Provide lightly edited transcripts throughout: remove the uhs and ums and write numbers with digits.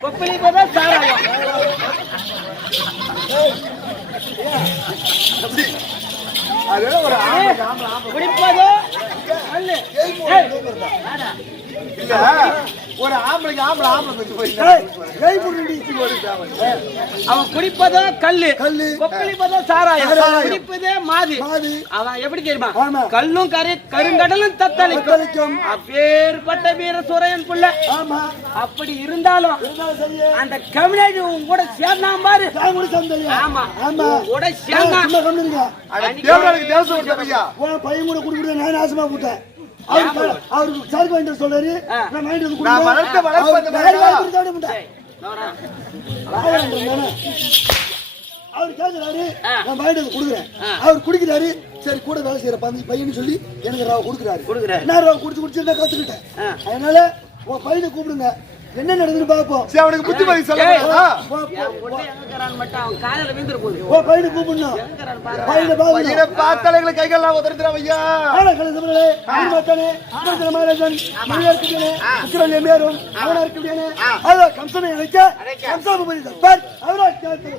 கொப்பளி போதா சாராயம் அது ஒரு குடிப்பதோ இல்ல ஒரு ஆம்பளைக்கு ஆம்பளை அவன் குடிப்பதோ கல்லு கொப்பளிப்பதோ சாராயம் குடிப்பதே மாதி அவன் எப்படி தெரியுமா கல்லும் கருங்கடலும் தத்தளிக்கும் அப்பேற்பட்ட வீர சூரையன் புள்ள அப்படி இருந்தாலும் அந்த கம்யூனிட்டி உன் கூட சேர்ந்தா பாரு ஆமா கூட சேர்ந்தா பையன் கூட குடுக்குறது நான் நாசமா போட்டேன் அவருக்கு சார்ஜ் வாங்கிட்டு சொல்றாரு அவர் கேட்கிறாரு நான் வாங்கிட்டு கொடுக்குறேன் அவர் குடிக்கிறாரு சரி கூட வேலை செய்யற பையன் சொல்லி எனக்கு ராவ கொடுக்குறாரு நான் ராவ குடிச்சு நான் கத்துக்கிட்டேன் அதனால உன் பையனை கூப்பிடுங்க என்ன நடக்குதுன்னு பாப்போம் சரி அவனுக்கு புத்தி பதி சொல்லுங்க மட்டும் அவன் காலையில விழுந்துற போகுது ஓ பையனை கூப்பிடணும் பையனை பார்த்தாலே கைகள்லாம் உதறதுறான் ஐயா ஆனா கலசமலே மச்சானே மச்சான மகாராஜன் மணியா இருக்கேனே உக்கிரன் எமேரும் அவனா இருக்கேனே அத கம்சனை அழைக்க கம்சபதி பார் அவரா கேட்டு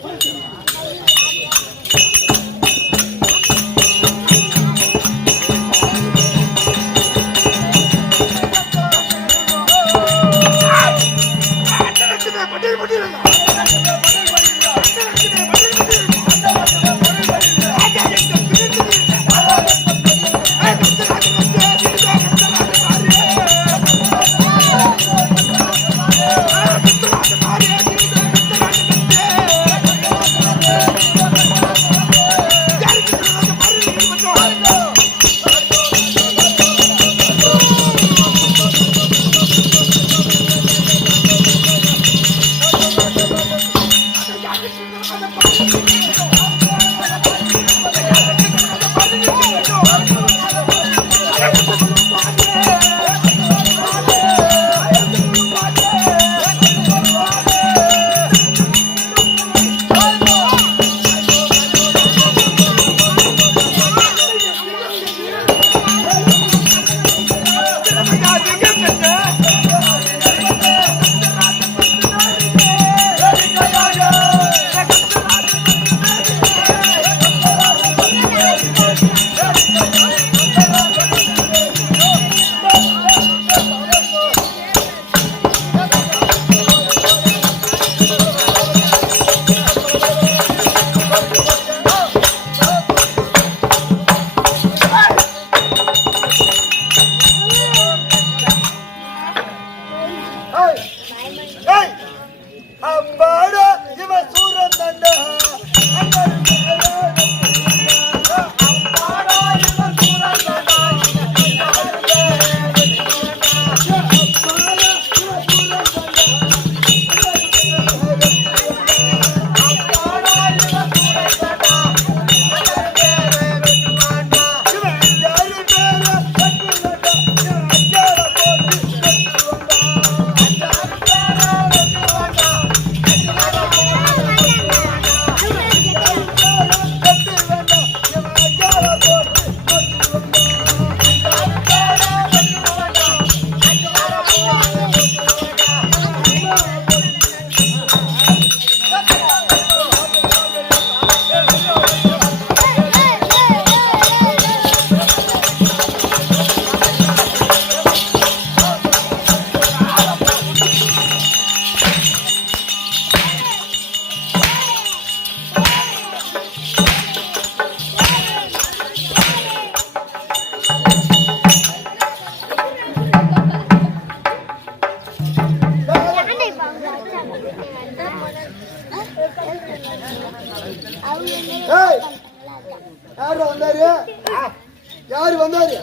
யாரு வந்தாரு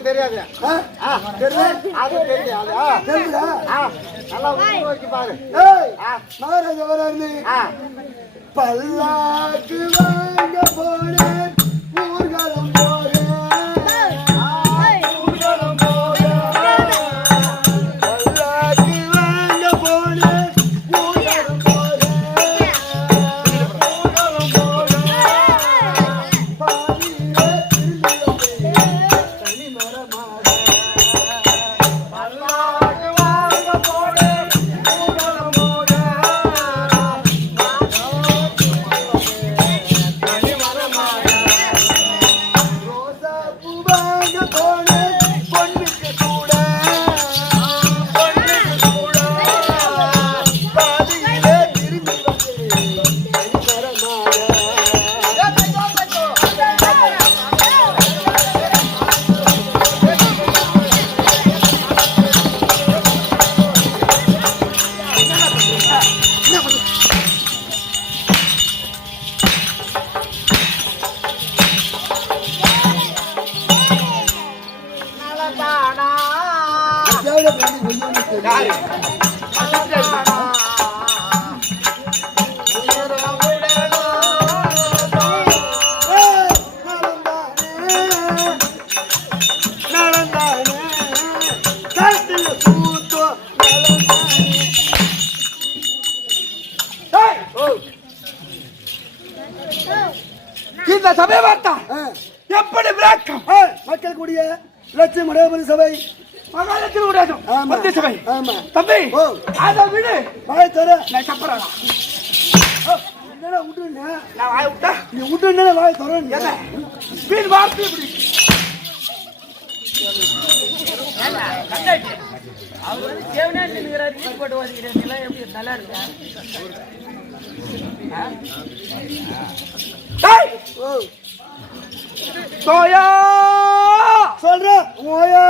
தெரியாது மகாராஜா வராரு பல்லாக்கு வாங்க போனேன் ஊர்காலம் Allah இந்த சபை வார்த்தா எப்படி விளக்கம்? மக்கள் கூடிய லட்சுமி மடபதி சபை மகாலட்சுமி உடையதும் மத்திய சபை. தம்பி அதை விடு, வாய் தர. நான் சப்பறானா? என்னடா விட்டுருங்க? நான் வாய் விட்டா நீ விட்டுருந்தா வாய் தர. என்ன வீண் வார்த்தை இப்படி? அவர் வந்து சேவனே நின்னுறாரு, வீட்டு போட்டு வாசிக்கிறீங்களா? எப்படி நல்லா இருக்கா? சோயா சொல்ற ஓயா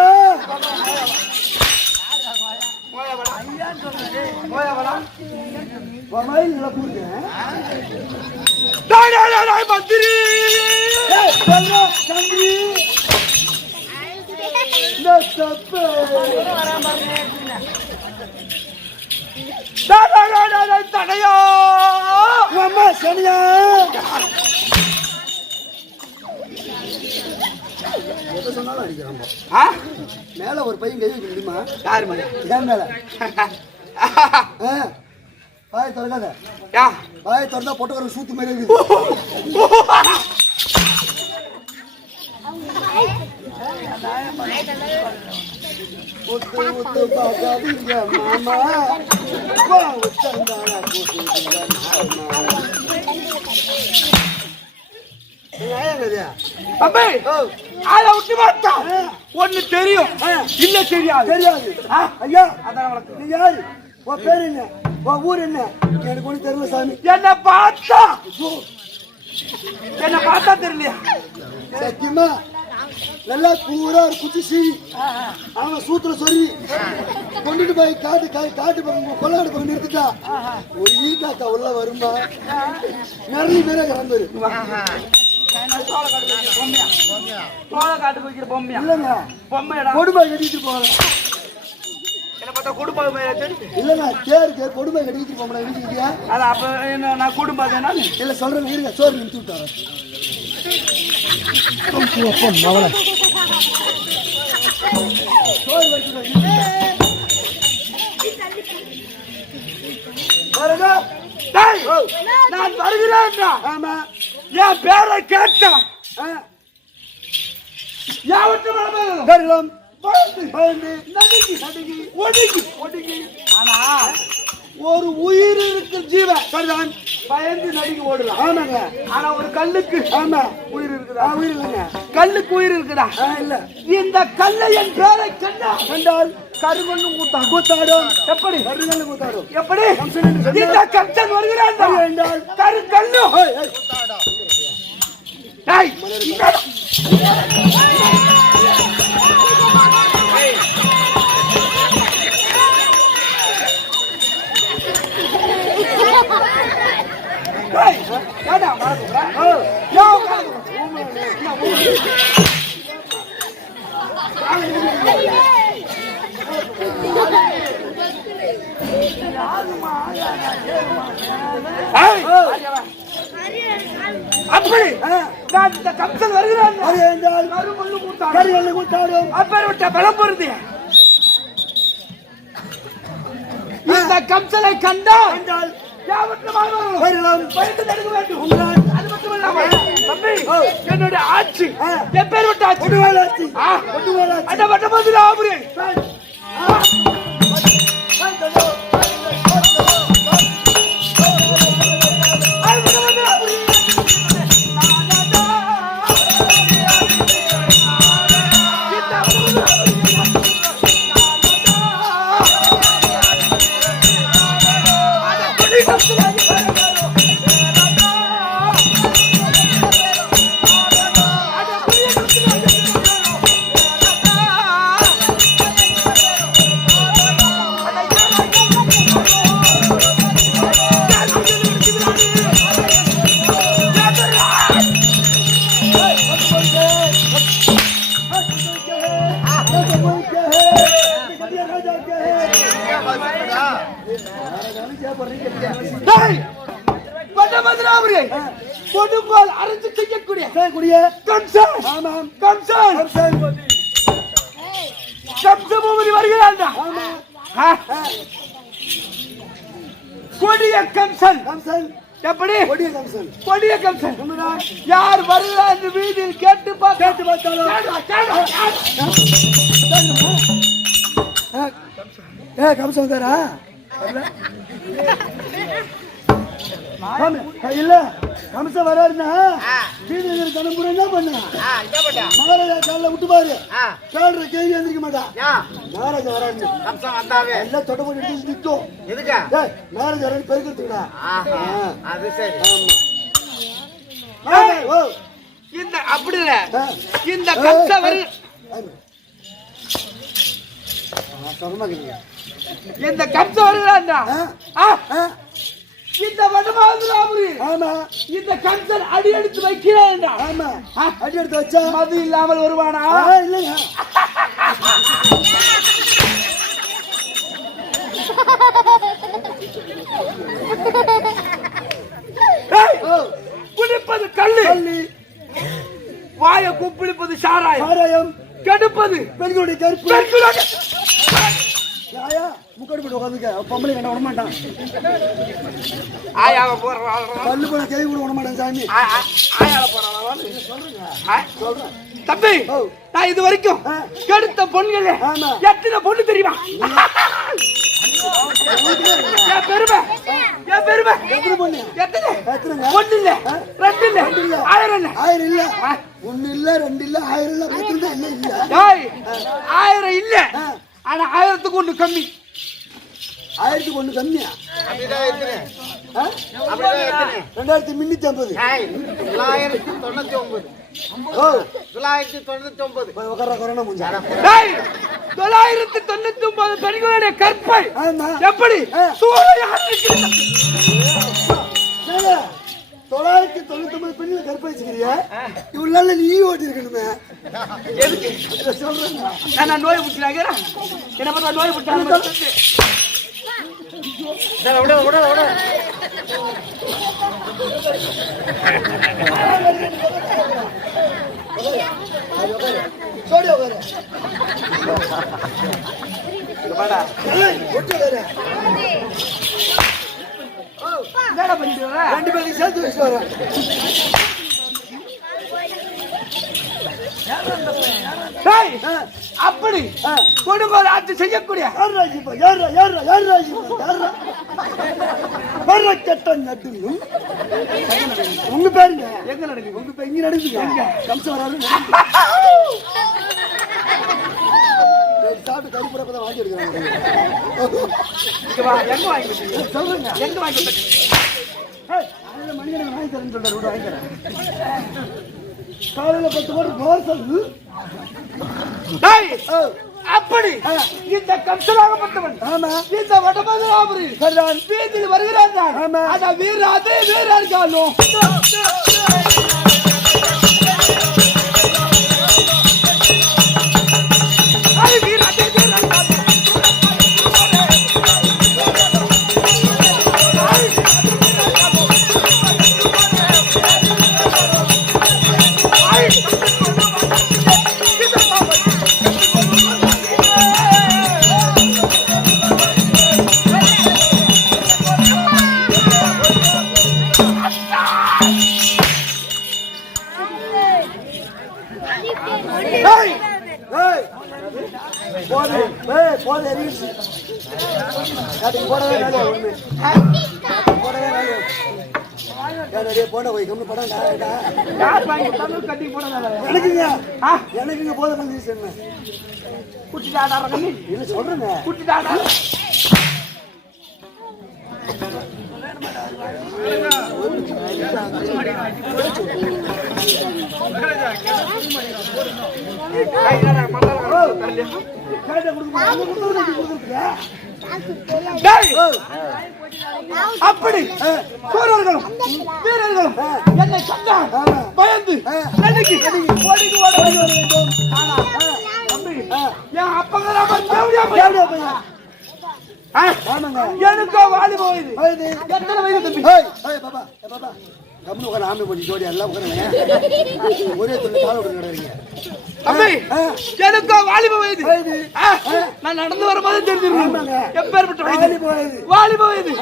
மந்திரி தடையோ அம்மா சனியா எதை சொன்னாலும் அடிக்கிறான். மேல ஒரு பையன் கை வைக்க முடியுமா? யாரு மேல? ஏன் மேல? வாய் திறக்காத. வாய் திறந்தா பொட்டுக்கரை சூத்து மாதிரி இருக்குது. ஒத்து பார்க்காதீங்க மாமா, உச்சந்தாரா கூட்டுங்க தம்பி. அத விட்டு பார்த்தா ஒண்ணு தெரியும், இல்ல தெரியாது. தெரியாது. ஐயா நீ யாரு? உன் பேர் என்ன? உன் ஊர் என்ன? எனக்கு ஒண்ணு தெரியல சாமி. என்ன பார்த்தா தெரியலையா? சத்தியமா நல்லா பூரா ஒரு குச்சி சீவி அவன் சூத்துல சொல்லி கொண்டுட்டு போய் காட்டு பக்கம் கொள்ளாடு பக்கம் நிறுத்திட்டா ஒரு ஈக்காத்தா உள்ள வருமா? நிறைய பேரை கிளம்புரு இல்லைங்க கொடுமை கட்டிட்டு போகல. இல்லைங்க தேருக்கு கொடுமை கட்டிட்டு போகலாம். வீட்டுக்கிட்டியா? அது அப்ப என்ன நான் குடும்பம் இல்ல சொல்றேன் இருங்க, சோறு நிறுத்தி விட்டாரு. நான் வருகிறேன். ஆமா, என் பேரை கேட்டான். ஆனா ஒரு உயிர் இருக்கு ஜீவன் சரிதான், பயந்து நடுங்கி ஓடலாம். ஆமாங்க. ஆனா ஒரு கல்லுக்கு ஆமா உயிர் இருக்குதா? உயிர் இல்லைங்க. கல்லுக்கு உயிர் இருக்குதா? இல்ல. இந்த கல்லை என் பேரை கண்டால் கருமண்ணு கூத்தாடும். எப்படி கருங்கல்லு கூத்தாடும்? எப்படி? இந்த கம்சன் வருகிறான் என்றால் கருங்கல்லு கூத்தாடும். அப்படி நான் இந்த கம்சன் வருகிறான் கருங்கல்லு கூத்தாடும். அப்பேற்பட்ட பலம் பொருந்தி இந்த கம்சனை கண்டால் என்னுடைய ஆட்சி எப்பேற்பட்ட ஆட்சி? கொடுங்கோல் அரசு செய்யக்கூடிய கம்சபூமி வருகிறான். கொடிய கம்சன் எப்படி கொடிய கம்சன் யார் வருகிறார் என்று வீதியில் கேட்டு பார்த்தாலும் கம்சன் தாரா இல்ல கம்சன் வராருன்னா வீடு தனம்புற என்ன பண்ண மகாராஜா காலில் விட்டு பாரு கால்ற கேள்வி எந்திரிக்க மாட்டான். மகாராஜா வராரு எல்லாம் தொட்ட போட்டு நிற்கும். மகாராஜா வராரு பெருக்கிறதுக்குடா. இந்த அப்படி இல்ல இந்த கம்சன் வரு இந்த கம்சன் வருகிறான்டா. இந்த வடமாதுராபுரி இந்த கம்சன் அடி எடுத்து வைக்கிறான். அடி எடுத்து வச்சா மது இல்லாமல் வருவானா? இல்லையா குடிப்பது கல்லு, வாய குப்பிடிப்பது சாராயம், கெடுப்பது பெண்களுடைய கருப்பு. முக்கடி போட்டு உட்காந்துக்க பொம்பளை கண்ட விடமாட்டான். கல்லு போன கேள்வி கூட விடமாட்டான் சாமி. தம்பி நான் இது வரைக்கும் கெடுத்த பொண்ணுகள் எத்தனை பொண்ணு தெரியுமா? என் பெருமை எத்தனை பொண்ணு? ஒண்ணு இல்ல, ரெண்டு இல்ல, ஆயிரம் இல்ல, ஒண்ணு இல்ல, ரெண்டு இல்ல, ஆயிரம் இல்ல, 1000 இல்ல. ஆனா 1000க்கு ஒண்ணு கம்மி. 1000க்கு ஒண்ணு கம்மியா? 2350. 999. 999 பெண்களுடைய கற்பை எப்படி சூறையாற்றுகிறது? 999 பெண்களை கற்பை வச்சுக்கிறியா? இவ்வளவு நீ ஓட்டி இருக்கணுமே. நான் நோய் விட்டுறாங்க என்ன பார்த்தா நோய் விட்டாங்க. ரெண்டு பேரும் சேர்த்து வச்சு வர அப்படி கொடுங்கோல் ஆட்சி செய்யக்கூடிய உங்க பேருங்க எங்க நடக்குது? உங்க பேர் இங்க நடக்குதுங்க. கம்சம் வராது சாப்பிட்டு கருப்புறப்பதான் வாங்கி எடுக்கிறாங்க. சொல்லுங்க எங்க வாங்கி மணிகணக்கு வாங்கி தரேன்னு சொல்றாரு. வாங்கி தரேன். காலையில 10 கோடி போர்சல். அப்படி இந்த கம்சனாகப்பட்டவன் இந்த வடமதுராபுரி வீதியில் வருகிறான். அத வீராதே வீரர்களும் எனக்குங்க போத சொல்றேங்க. அப்படி சூரர்களும் வீரர்களும் என்னை கண்டால் பயந்து ஓடி வேண்டும். அப்பங்கிற தேவடியா பையன். ஆமாங்க. எனக்கோ வாலிப வயது. எத்தனை வயது தம்பி? பாபா பாபா கம்மி உட்கார ஆம்பளை போட்டி ஜோடி எல்லாம் உட்காருங்க. ஒரே துணி கால விட்டு கிடக்குறீங்க. தம்பி எனக்கோ வாலிப வயது. நான் நடந்து வரும்போது தெரிஞ்சிருக்கேன். எப்பேற்பட்ட வயது? வாலிப வயது.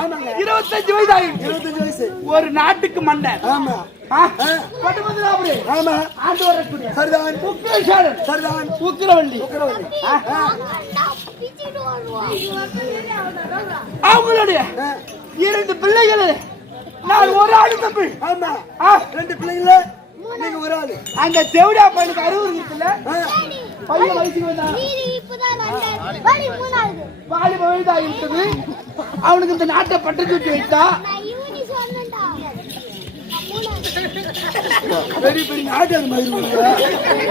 25 வயது ஆயிடுச்சு. 25 வயசு. ஒரு நாட்டுக்கு மன்னன். ஆமா. பட்டுமதுராபுரி. ஆமா. ஆண்டு வரக்கூடிய சரிதான். உக்கிரசேனன். சரிதான். உக்கிரவள்ளி. அவங்களுடைய 2 பிள்ளைகள். நான் ஒரு ஆளு தம்பி. ஆமா. 2 பிள்ளைங்கள நீங்க ஒரு ஆளு. அந்த தேவடியா பையனுக்கு 60 இருக்குல்ல. பையன் வயசுக்கு வந்தா வாலிப வயதா இருக்குது. அவனுக்கு இந்த நாட்டை பட்டு தூக்கி வைத்தா பெரிய பெரிய நாட்டு மாதிரி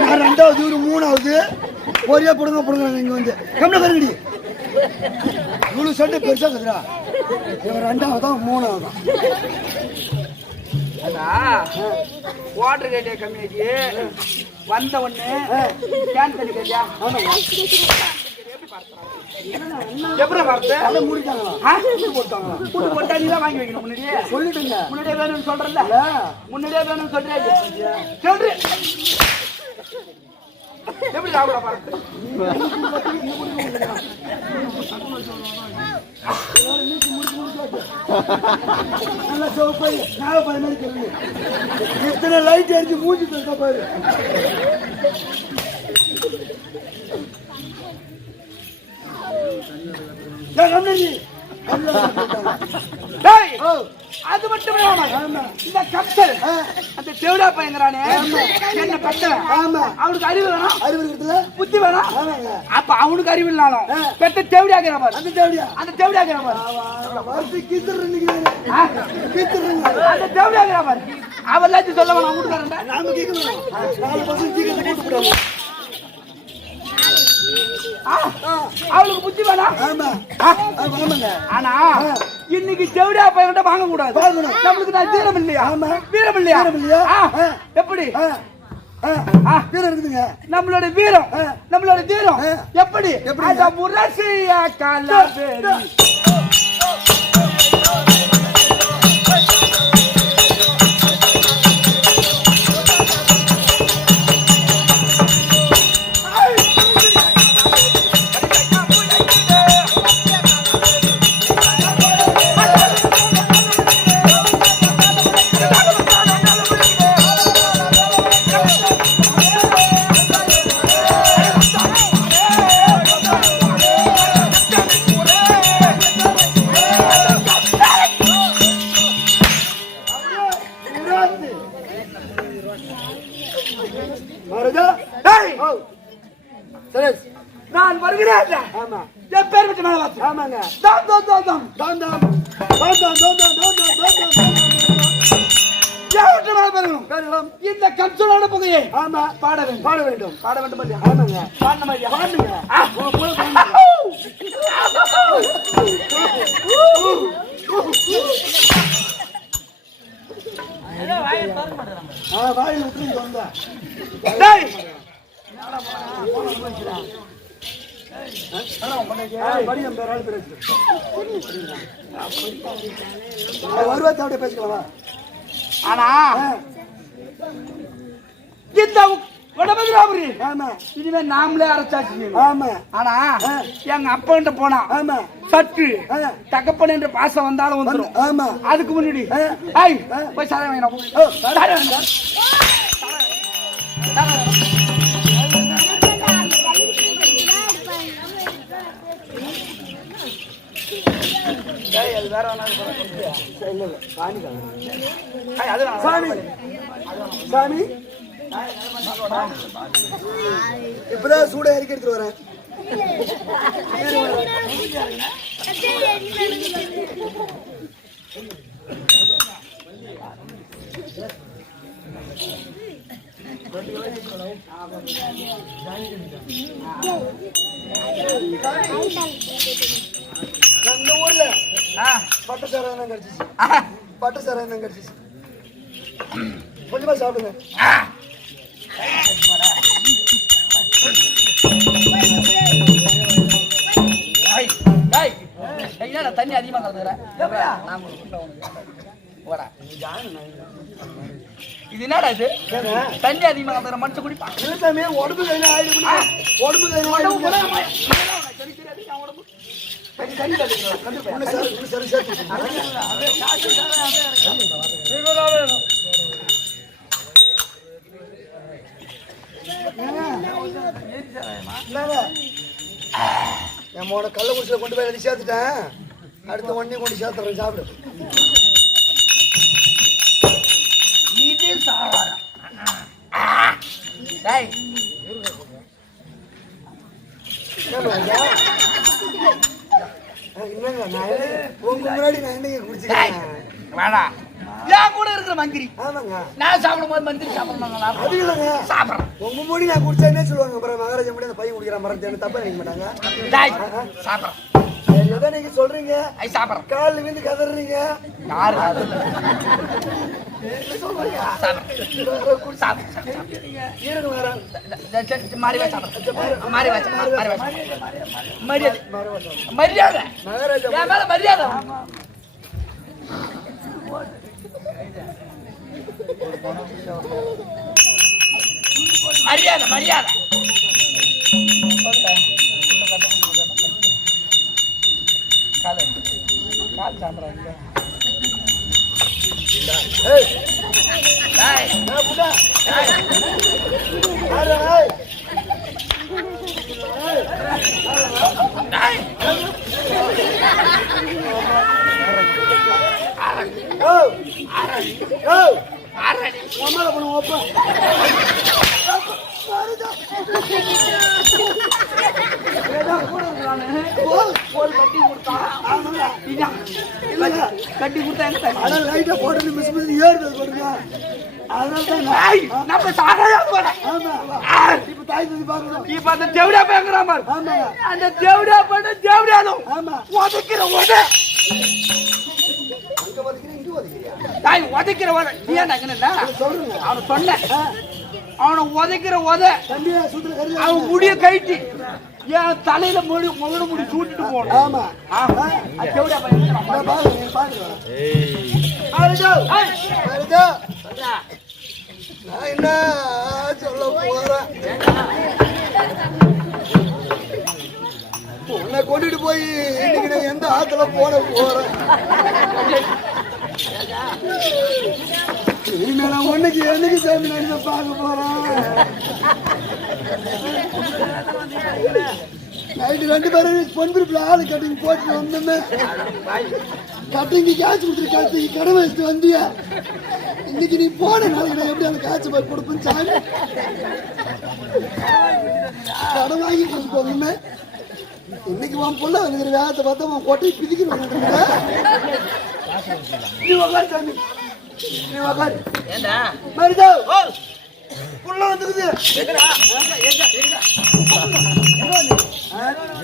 நான் 2வது இவரு 3வது ஒரே புடுங்க நீங்க வந்து கம்மியா கருங்கடி இவ்வளவு சண்டை பெருசா கதுரா இவன் 2வது 3வது வாட்டர் கேட்டே கம்மியாச்சு. வந்த உடனே கேன் தண்ணி கேட்டியா? எப்படி பார்த்து முடிச்சாங்களா கூட்டு போட்டா நீ தான் வாங்கி வைக்கணும். முன்னாடியே சொல்லிட்டுங்க. முன்னாடியே வேணும்னு சொல்றல. முன்னாடியே வேணும்னு சொல்றேன். எப்படி சாப்பிட பார்த்து நல்லா சோப்பை நாளை பாரு மாதிரி கேள்வி இத்தனை லைட் அடிச்சு மூஞ்சி தந்தா பாரு. அது மட்டும் இந்த கப்சல் அந்த தேவடா பையங்கிறானே என்ன பட்டவன். அவனுக்கு அறிவு வேணும். அறிவு இருக்குதுல புத்தி வேணும். அப்ப அவனுக்கு அறிவு இல்லாலும் பெத்த தேவடியாகிற மாதிரி அந்த தேவடியாகிற மாதிரி அந்த தேவடியாகிற மாதிரி அவன் எல்லாத்தையும் சொல்ல வேணாம். வீட்டுக்காரன் நாம கேட்கணும் 4 பசங்க சீக்கிரம் கூட்டு போடுவோம். அவளுக்கு புத்தி வேணாம். ஆனா இன்னைக்கு செவடியா பையன்கிட்ட வாங்க கூடாது. நம்மளுக்கு நான் வீரம் இல்லையா? வீரம் இல்லையா? எப்படி வீரம் இருக்குதுங்க. நம்மளோட வீரம் நம்மளோட தீரம் எப்படி? முரசியா காலவேரி நான் வருகிறேன். என் பேர் விட்டு மேல வாசி. ஆமாங்க. தாம் தாம் தாம் தாம் தாம் தாம் இந்த கம்சனோட புகையை பாட வேண்டும். ஆமாங்க. பாடுங்க. வாயில் விட்டு வந்தா வருவா பேசிக்கலாம். ஆனா இந்த வடமதுராபுரி இனிமே நாமளே அரைச்சாச்சு. ஆனா எங்க அப்பன்ட்ட போனா சற்று தகப்பன் என்ற பாசம் வந்தாலும் வந்துடும். அதுக்கு முன்னாடி போய் சாரம் வேணும். சாமி இப்பதான் சூட இறக்கி எடுத்துட்டு வரேன். இந்த ஊர்ல பட்டு சாரம் தான் கிடைச்சிச்சு. பட்டு சாரம் தான் கிடைச்சிச்சு. கொஞ்சமா சாப்பிடுங்க. தண்ணி அதிகமா கலந்துக்கிறேன். இது என்னடா இது? தண்ணி அதிகமா கலந்துக்கிற மனுஷன் குடிப்பான். உடம்பு கையில ஆயிடும். உடம்பு கையில நம்மோட கள்ளக்குறிச்சியில கொண்டு போய் சேர்த்துட்டேன். அடுத்த ஒன்னே கொண்டு சேர்த்துறேன். சாப்பிடு. இது சாவாரம். என்னங்க உங்க முன்னாடி நான் என்னங்க குடிச்சிருக்கேன்? வேணா என் கூட இருக்கிற மந்திரி. ஆமாங்க. நான் சாப்பிடும் போது மந்திரி சாப்பிடணும். அது இல்லைங்க சாப்பிட்றேன். உங்க முன்னாடி நான் குடிச்சா என்ன சொல்லுவாங்க? அப்புறம் மகாராஜா முன்னாடி அந்த பையன் குடிக்கிற மரம் தப்பா நினைக்க மாட்டாங்க. சாப்பிட்றேன். எதை நீங்க சொல்றீங்க? சாப்பிட்றேன். காலில் விழுந்து கதறீங்க. யாரு மரியாதை மரியாதை மரியாதை மரியாதை கால் சாப்பிட்றாங்க. கட்டி கொடுத்தா லைட்டா போட்டு மிஸ் பண்ணி ஏறுது போடுங்க. நம்ம சாரையா போறேன். இப்ப தாய் தந்தி பாக்கணும். இப்ப அந்த தேவடியா பயங்கராம அந்த தேவடியா பண்ண தேவடியாலும் உதைக்கிற உதை தாய் உதைக்கிற உதை நீ என்ன அவனை சொன்ன அவனை உதைக்கிற உதை அவன் முடிய கழிச்சு என் தலையில முகடு முடி சூட்டிட்டு போகணும். ஆமா தேவடியா பயங்கரம் என்ன சொல்ல போறேன்? உன்னை கொண்டுட்டு போய் இன்னைக்கு நான் எந்த ஆத்துல போட போறேன்? இனிமே நான் ஒண்ணுக்கு என்னைக்கு சேர்ந்து நினைச்ச பார்க்க போறேன். நைட்டு 2 பேரும் பொன்பிரிப்புல ஆளு கட்டிங் போட்டு வந்தோமே. கட்டிங்கு காய்ச்சி கொடுத்துரு கட்டிங்க கடை வச்சுட்டு வந்தியா? இன்னைக்கு நீ போன நாளைக்கு நான் எப்படி அந்த காய்ச்சி போய் கொடுப்பேன்னு சாமி கடை வாங்கி கொடுத்து போங்கமே. இன்னைக்கு உன் பொண்ணு வந்துக்கிற வேகத்தை பார்த்தா உன் கொட்டையை பிதிக்கணும். நீ உக்காரு சாமி, நீ உக்காரு. மருதா புள்ள வந்துருது.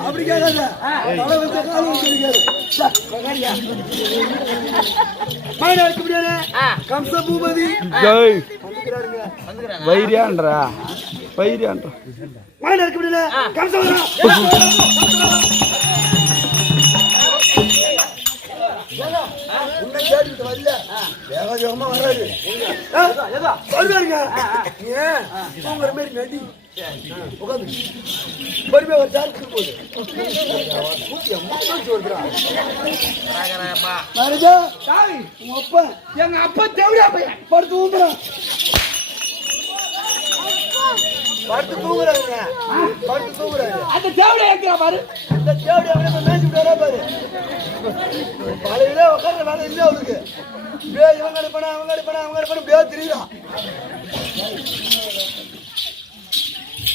அப்படி கேட்காத தலை வச்ச காலம் வச்சிருக்காரு. வைரியான்றா வைரியான்றா மழை இருக்க முடியல. கேட்டுக்கிட்டு வரல வேகமா வராது. சொல்லுங்க தூங்குற மாதிரி நடி உட்காந்து பொறுமையா ஒரு சார் போகுது. எங்க அப்பா தேவடியா பையன் படுத்து ஊம்புறான். படுத்து தூங்குறாங்க. படுத்து தூங்குறாங்க. அந்த தேவடியா இருக்கிற பாரு. அந்த தேவடியா மேய்ச்சி விட்டு பாரு. பழையில உட்கார்ற வேலை இல்லை அவளுக்கு. இவங்க அனுப்பினா அவங்க அனுப்பினா அவங்க அனுப்பினா பே தெரியுதான்.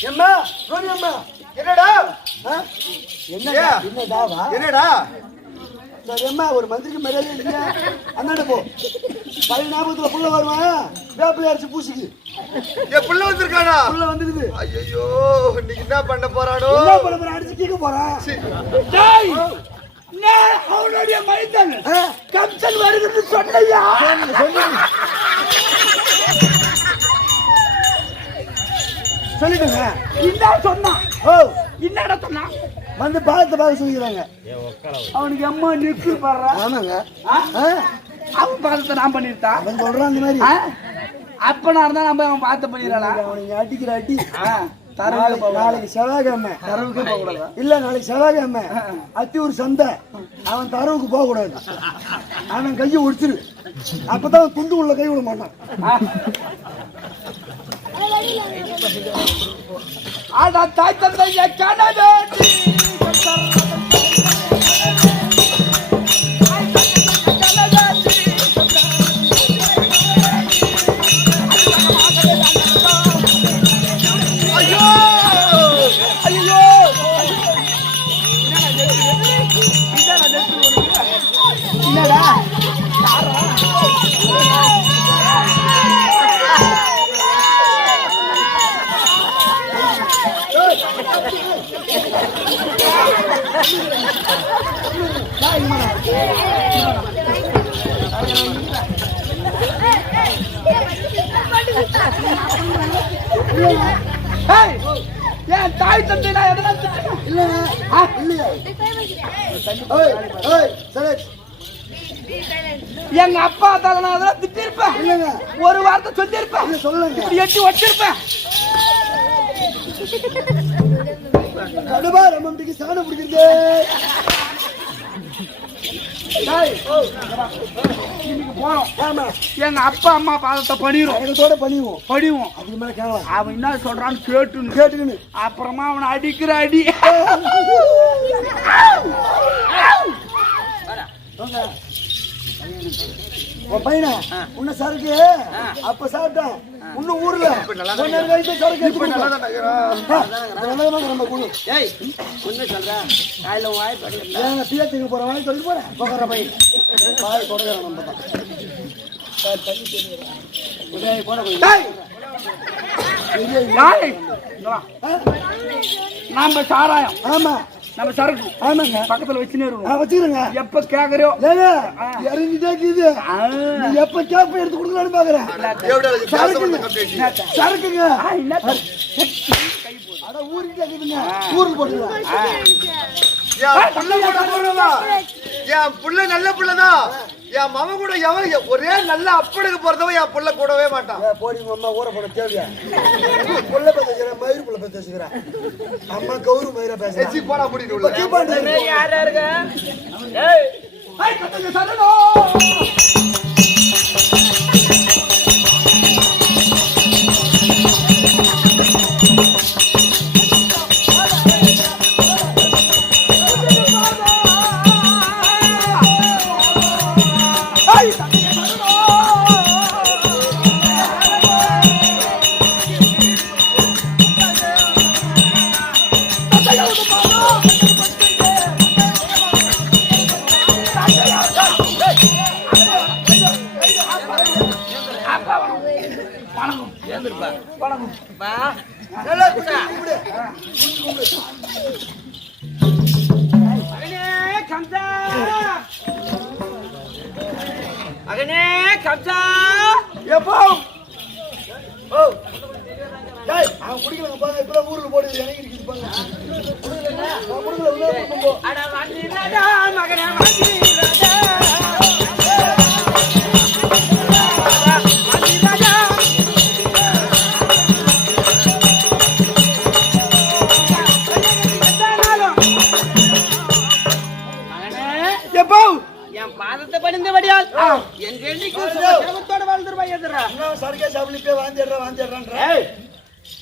எம்மா ரோமி அம்மா என்னடா என்னடா சரி அம்மா ஒரு மந்திரிக்கு மரியாதை இல்லையா? அந்தாண்ட போ. பழைய ஞாபகத்துல புள்ள வருவான். வேப்பிலை அடிச்சு பூசிக்கு புள்ள வந்திருக்கானா? புள்ள வந்துருக்குது. ஐயோ இன்னைக்கு என்ன பண்ண போறானோ? என்ன பண்ண போறான்? அடிச்சு கீழ போறான். அவனுடைய மைந்தன் கம்சன் வருகிறது சொன்னையா? சொல்லிடுங்க. என்ன சொன்னான்? என்னடா சொன்னான்? வந்து பார்க்க சொல்லிக்கிறாங்க. அவனுக்கு அம்மா நிக்கு பாடுறா. ஆமாங்க. அவன் பாதத்தை நான் பண்ணிருந்தா அவன் சொல்றான் அந்த மாதிரி. அப்பனா இருந்தா நம்ம அவன் பார்த்து பண்ணிடலாம். அவனுக்கு அடிக்கிற அடி நாளைக்கு செவ்வாய்க்கிழமை தரவுக்கு போக கூடாது. இல்ல நாளைக்கு செவ்வாய்க்கிழமை அத்தியூர் சந்தை. அவன் தரவுக்கு போக கூடாது. அவன் கையை ஒடிச்சிரு. அப்பதான் துண்டு உள்ள கை விட மாட்டான். ஆடா தாய் தந்தைய கனவேண்டி ஏன் தாய் தந்தை நான் எதனா இல்ல எங்க அப்பா தால நான் அதெல்லாம் திட்டிருப்பேன். இல்லங்க ஒரு வார்த்தை சொல்லிருப்பேன். சொல்லுங்க இப்படி எட்டி வச்சிருப்பேன். கடுபா ரமம்பிக்கு சாணம் பிடிக்கிறது. இன்னைக்கு போறோம். ஆமா எங்க அப்பா அம்மா பாதத்தை பணிரும். இதோட பண்ணிடுவோம். படிவோம். அதுக்கு மேல கேட்கலாம். அவன் என்ன சொல்றான்னு கேட்டுன்னு அப்புறமா அவனை அடிக்கிற அடி. உன் பையனா உன்ன சரக்கு அப்ப சாப்பிட்டான். இன்னும் ஊர்ல சரக்கு நம்ம குழு பேச்சுக்கு போற வாங்கி சொல்லி போறேன். போகிற பையன் பாய் தொடக்கிறோம். நம்ம தான் நாம சாராயம். ஆமா நம்ம சரக்கு. ஆமாங்க பக்கத்துல வச்சுருங்க. வச்சுக்கிறேங்க. எப்ப கேக்குறோ இறங்கிட்டே இருக்குது. எப்ப கேப்ப எடுத்து கொடுக்கலான்னு பாக்குறேன். சரக்குங்க அட ஊருக்கு கேக்குதுங்க. ஊருக்கு போட்டுக்கலாம். என் புள்ள நல்ல புள்ளதான். என் மகன் கூட எவன் ஒரே நல்ல அப்பனுக்கு பிறந்தவன் என் புள்ள கூடவே மாட்டான். போடி அம்மா ஊற போட தேவையா? புள்ள பேசுகிறேன், மயிர் புள்ள பேசுகிறேன். அம்மா கௌரு மயிர பேசுறேன். போடா முடிட்டு உள்ள யாரா இருக்க? ஏய் ஹை கத்தங்க சரணோ. அகனே கம்சா எப்போ அவன் குடிக்கலங்க பாருங்க. இப்பதான் ஊருக்கு போடு இறங்கி இருக்குது பாருங்க. மகனே என் பாதத்தை பணிந்து வடியால் என் எண்ணிக்கோட வாழ்ந்துருவாய். எதிரா சரக்கே சாப்பிட்டு வாந்திடுறான்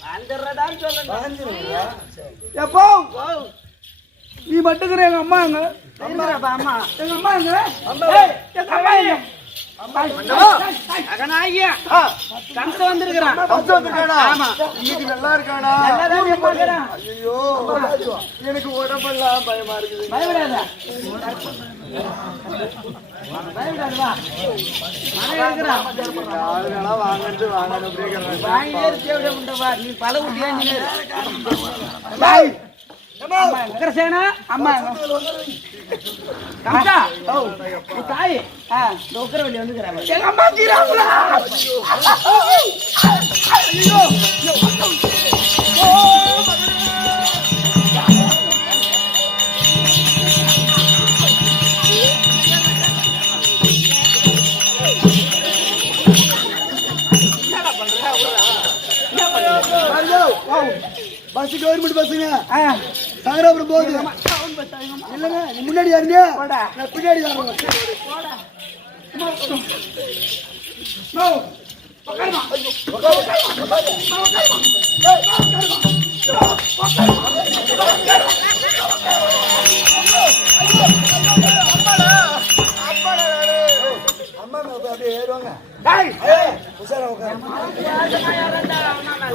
வாழ்ந்துடுறடான்னு சொல்லுங்க. எப்போ நீ மட்டுங்கிற எங்க அம்மா எங்க? அம்மா எங்க அம்மா எங்க? எங்க அம்மா எங்க? அகனாகியா கம்ச வந்திருக்கிறான். ஆமா இன்னைக்கு நல்லா இருக்கானா? ஐயோ எனக்கு உடம்பெல்லாம் பயமா இருக்குது. பயப்படாத நீ பல ஊட்டியா அம்மா தாய் உக்கரவள்ளி வந்துக்கிறாங்க. எங்க அம்மா தீராங்களா? பஸ் கவர்மெண்ட் பஸ்ஸுங்க சங்கராபுரம் போகுது இல்லைங்க நீ முன்னாடி யாருங்க நான் பின்னாடி யாருங்க அம்மா அப்படியே ஏறுவாங்க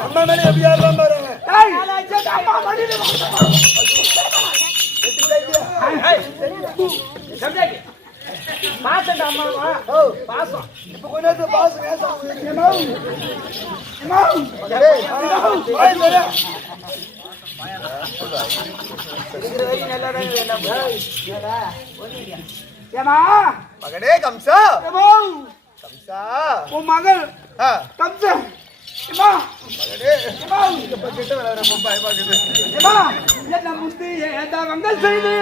அம்மா மேலே எப்படி ஏறுவாங்க பாருங்க பாசம் இப்ப கொஞ்ச நேரத்துல மகனே கம்சா கம்சா உன் மகள் கம்சா என்ன முந்தி ஏதாவங்கள் செய்து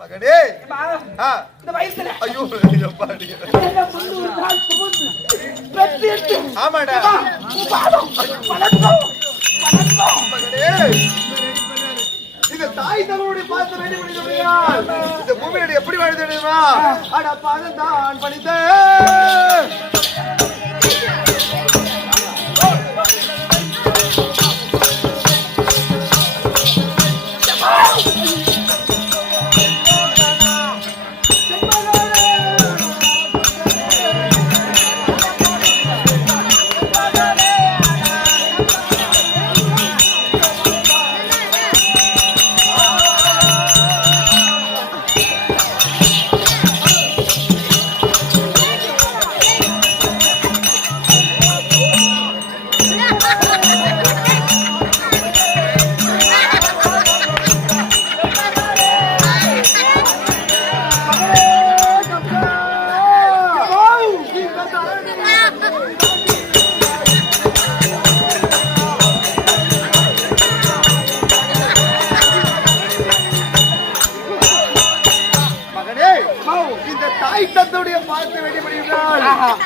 மகனே இந்த வயசுல ஐயோ ஆமாடா இந்த தாய் தகவலுடைய பார்த்து ரெடி பண்ணிடுறியா இந்த பூமியோட எப்படி வாழ்ந்து தெரியுமா அட பாதம் தான் பணித்த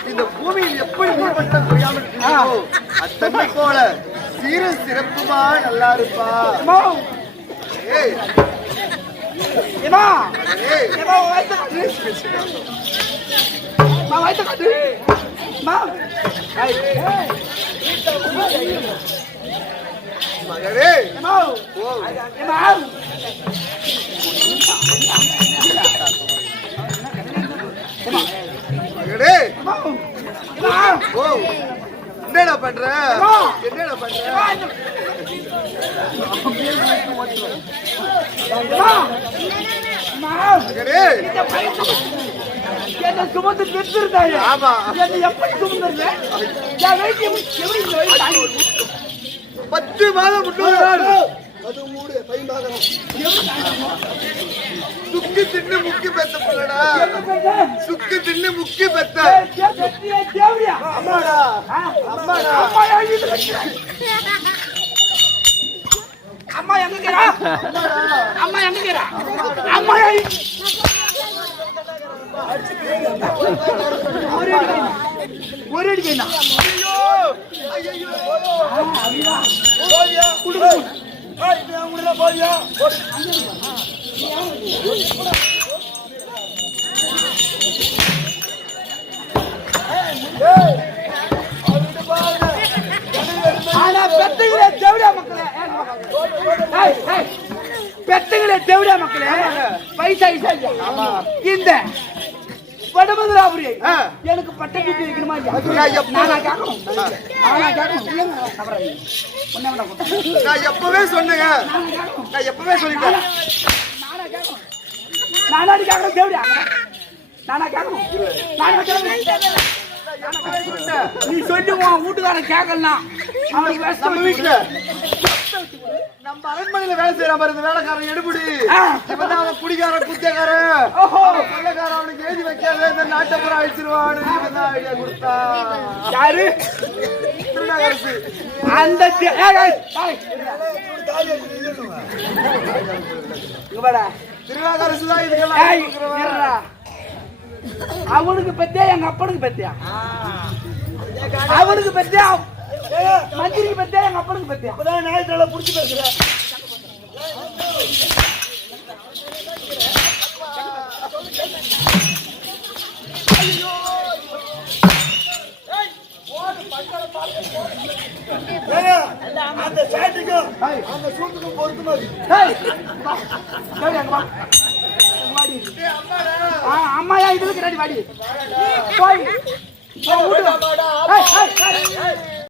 இந்த பூமியில் எப்படி மூடப்பட்ட புரியாமல் அத்தன்மை போல சீர சிறப்புமா நல்லா இருப்பா மகனே என்னடா பண்ற என்னடா பண்ற சுமந்து நிறுத்திருந்தாங்க ஆமா எப்படி சுமந்து 10 மாதம் முன்னோடு அது மூடு பையன் சுக்கு தின்னு முக்கி பெத்த பிள்ளடா சுக்கு தின்னு முக்கி பெத்த அம்மாடா அம்மாடா அம்மா எங்கக்கிறா அம்மா எங்கக்கிறா அம்மா ஒரு அடிக்கா பெத்துங்களே தேவடியா மக்களே பெத்துங்களே தேவடியா மக்களே வயசாயிசா இந்த வடமதுராபுரி ஆ. எனக்கு பட்டை குட்டி வைக்கணுமா இல்லையா? நான் எப்ப- நானா கேட்கணும் நானா கேட்கணும் இல்லைங்க அப்புறம் ஒண்ணே வேண்டாம் கொடுத்தேன். நான் எப்பவே சொன்னேங்க நானா கேட்கணும் நான் எப்பவே சொல்லிட்டேன் நானா கேட்கணும் நானாடி கேட்கணும் தேவடியா நானா கேட்கணும் நானா கேட்கணும் நீ சொல்லி உன் வீட்டுக்காரன் கேட்கலாம் அவனுக்கு நம்ம விஷம் வீட்டுல நம்ம அரண்மனையில வேலை செய்யற மாதிரி இந்த வேலைக்காரன் எடுபடி ஆ. இவன் அவன் குடிகாரன் குத்தியக்காரன் ஓஹோ. கொள்ளைக்காரன் அவனுக்கு எழுதி வைக்காத இந்த நாட்டப்புறம் அழிச்சிருவான்னு இவன் தான் ஐடியா கொடுத்தா யாரு திருநாகரசு அந்த இங்க பாடா திருநாகரசு தான் இதுக்கெல்லாம் ஏய், கொடுக்குறவன். இருடா. அவனுக்கு பத்தியா எங்க அப்பனுக்கு பத்தியா அவனுக்கு பத்தியா மந்திரிக்கு பத்தியா எங்க அப்பனுக்கு பத்தியா அப்பதான் நாயத்துல புடிச்சு பேசுறேன் அந்த சாட்டுக்கும் அந்த சூட்டுக்கும் பொருத்தமா இருக்கு ஏய், வா. சரி, அங்க வா. அங்க வாடி. அம்மாயா இதுக்கு ரெடி வாடி போய் வீட்டுக்கு. ஏய், ஏய், ஏய்.